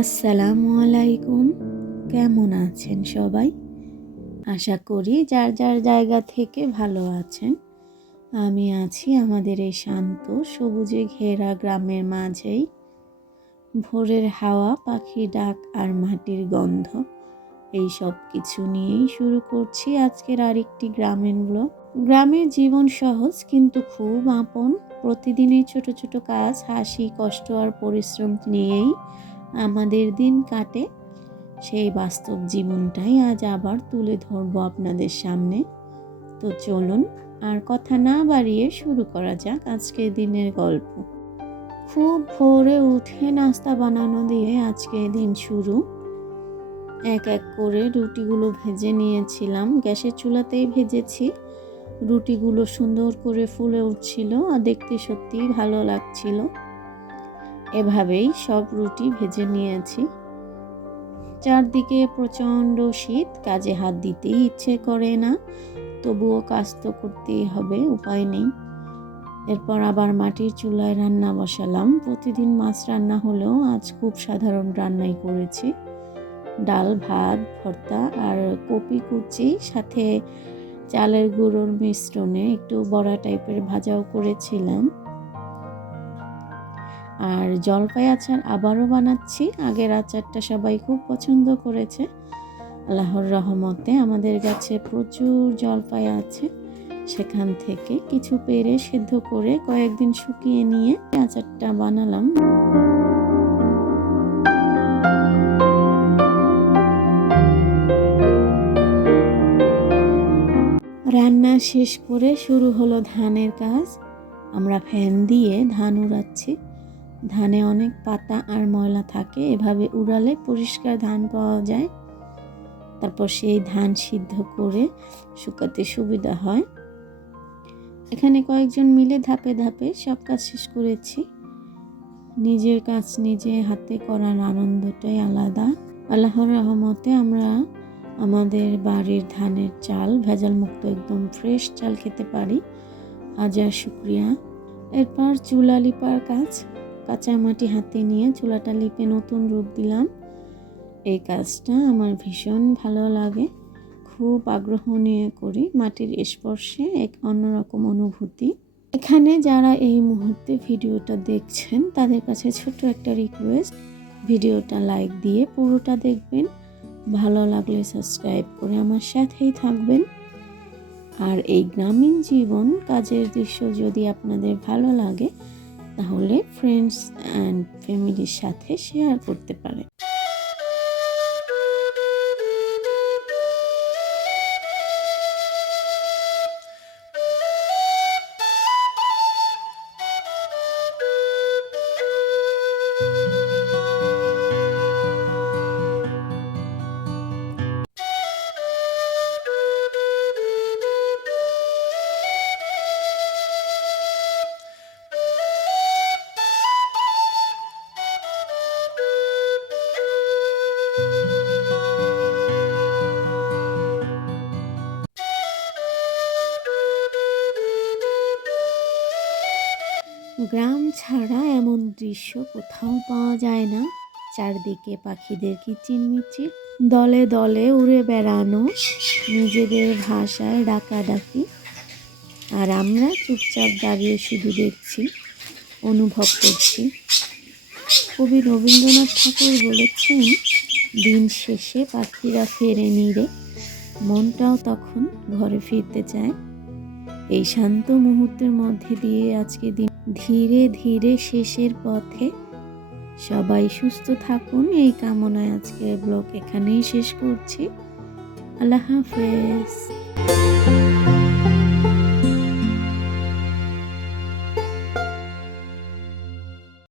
আসসালামু আলাইকুম। কেমন আছেন সবাই? আশা করি যার যার জায়গা থেকে ভালো আছেন। আমি আছি আমাদের এই শান্ত সবুজে ঘেরা গ্রামের মাঝেই। ভোরের হাওয়া, পাখির ডাক আর মাটির গন্ধ, এই সব কিছু নিয়েই শুরু করছি আজকের আরেকটি গ্রামীণ ব্লগ। গ্রামের জীবন সহজ কিন্তু খুব আপন। প্রতিদিনের ছোট ছোট কাজ, হাসি, কষ্ট আর পরিশ্রম নিয়েই আমাদের দিন কাটে। সেই বাস্তব জীবনটাই আজ আবার তুলে ধরবো আপনাদের সামনে। তো চলুন আর কথা না বাড়িয়ে শুরু করা যাক আজকের দিনের গল্প। খুব ভোরে উঠে নাস্তা বানানো দিয়ে আজকের দিন শুরু। এক এক করে রুটিগুলো ভেজে নিয়েছিলাম, গ্যাসের চুলাতেই ভেজেছি। রুটিগুলো সুন্দর করে ফুলে উঠছিল আর দেখতে সত্যিই ভালো লাগছিল। এভাবেই সব রুটি ভেজে নিয়েছি। চারদিকে প্রচণ্ড শীত, কাজে হাত দিতেই ইচ্ছে করে না, তবুও কাজ তো করতেই হবে, উপায় নেই। এরপর আবার মাটির চুলায় রান্না বসালাম। প্রতিদিন মাছ রান্না হলেও আজ খুব সাধারণ রান্নাই করেছি। ডাল, ভাত, ভর্তা আর কপি কুচি, সাথে চালের গুঁড়োর মিশ্রণে একটু বড়া টাইপের ভাজাও করেছিলাম। আর জলপাই আচার আবারও বানাচ্ছি। আগের আচারটা সবাই খুব পছন্দ করেছে। আল্লাহর রহমতে আমাদের গাছে প্রচুর জলপাই আছে। সেখান থেকে কিছু পেড়ে সেদ্ধ করে কয়েকদিন শুকিয়ে নিয়ে আচারটা বানালাম। রান্না শেষ করে শুরু হলো ধানের কাজ। আমরা ফ্যান দিয়ে ধান উড়াচ্ছি। ধানে অনেক পাতা আর ময়লা থাকে, এভাবে উড়ালে পরিষ্কার ধান পাওয়া যায়। তারপর সেই ধান সিদ্ধ করে শুকাতে সুবিধা হয়। এখানে কয়েকজন মিলে ধাপে ধাপে সব কাজ শেষ করেছি। নিজের কাজ নিজে হাতে করার আনন্দটাই আলাদা। আল্লাহর রহমতে আমরা আমাদের বাড়ির ধানের চাল, ভেজাল মুক্ত একদম ফ্রেশ চাল খেতে পারি। হাজার শুকরিয়া। এরপর চুলা লিপার কাজ। কাঁচা মাটি হাতে নিয়ে চুলাটা লিপে নতুন রূপ দিলাম। এই কাজটা আমার ভীষণ ভালো লাগে, খুব আগ্রহ নিয়ে করি। মাটির স্পর্শে এক অন্যরকম অনুভূতি। এখানে যারা এই মুহূর্তে ভিডিওটা দেখছেন তাদের কাছে ছোট্ট একটা রিকোয়েস্ট, ভিডিওটা লাইক দিয়ে পুরোটা দেখবেন। ভালো লাগলে সাবস্ক্রাইব করে আমার সাথেই থাকবেন। আর এই গ্রামীণ জীবন, কাজের দৃশ্য যদি আপনাদের ভালো লাগে তাহলে ফ্রেন্ডস অ্যান্ড ফ্যামিলির সাথে শেয়ার করতে পারেন। গ্রাম ছাড়া এমন দৃশ্য কোথাও পাওয়া যায় না। চারদিকে পাখিদের কিচিরমিচির, দলে দলে উড়ে বেড়ানো, নিজেদের ভাষায় ডাকাডাকি। আর আমরা চুপচাপ দাঁড়িয়ে শুধু দেখছি, অনুভব করছি। কবি রবীন্দ্রনাথ ঠাকুর বলেছেন, দিন শেষে পাখিরা ফেরে নিরে, মনটাও তখন ঘরে ফিরতে চায়। এই শান্ত মুহূর্তের মধ্যে দিয়ে আজকে দিন ধীরে ধীরে শেষের পথে। সবাই সুস্থ থাকুন এই কামনায় আজকের ব্লগ এখানেই শেষ করছি। আল্লাহ হাফেজ।